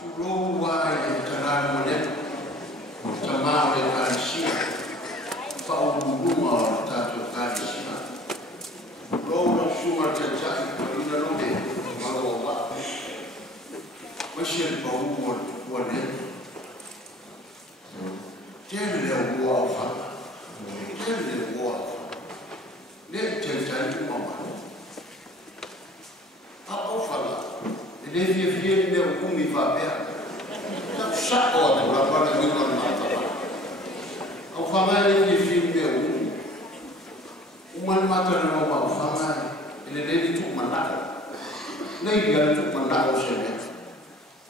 Roa e canal moneto, chamava de Carissia, Fauluma, Tato Carissia. Roa sua Jajai, Marina Nome, Maroa. Question Paul Monet. Tell the war of her. Tell the war. Let Jajai Mama. How far? If you feel the Umi Fabia. Shut on the Rapana Wigan Mata. How far you feel the woman matter no fama in the lady took Manaka. Lady took Manaka Shemet.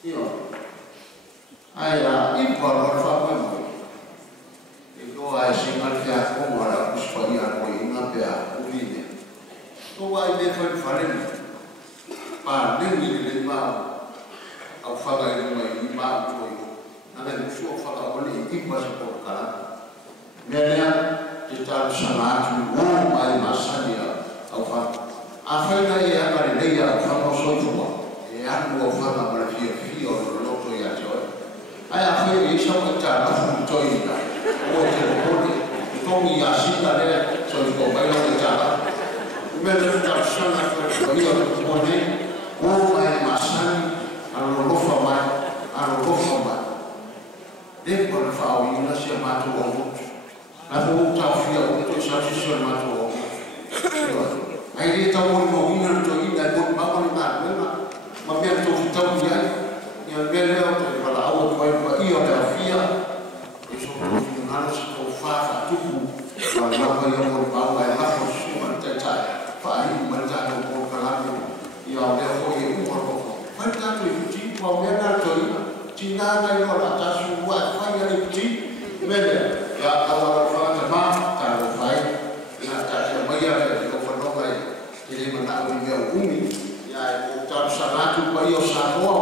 You know, I import or family. You go, I see Malka Omara, Spania, or Inapia, Udine. So I never find then our father in my mouth, and then sure father only equals for Kala. Melia, the time Samat, warm by Masania, of a family every day of Famo Sotua, a young father, but if you feel or not to your joy. I have heard some time from Toyota, or the body, Tommy Yasita there, so you go by the Java. Remember that son of the body. Oh my masan, and Rofama. They put a foul in the same matter of wood. I won't have fear to such a matter of wood. I did a woman to eat that good mama, my bed to tell you, you're very out, but I would wait for you of fear. It's a knowledge of far to who, but not by your power, I have for sure at that time. Fine, but I don't walk around. Therefore, you want to do for Menatory, Tina, and Atasu, what finally tea, Meda, our father, Mark, fight, Natasha Maya, over Nova, Eliminati, Umi, Sanatu, by your Savoy,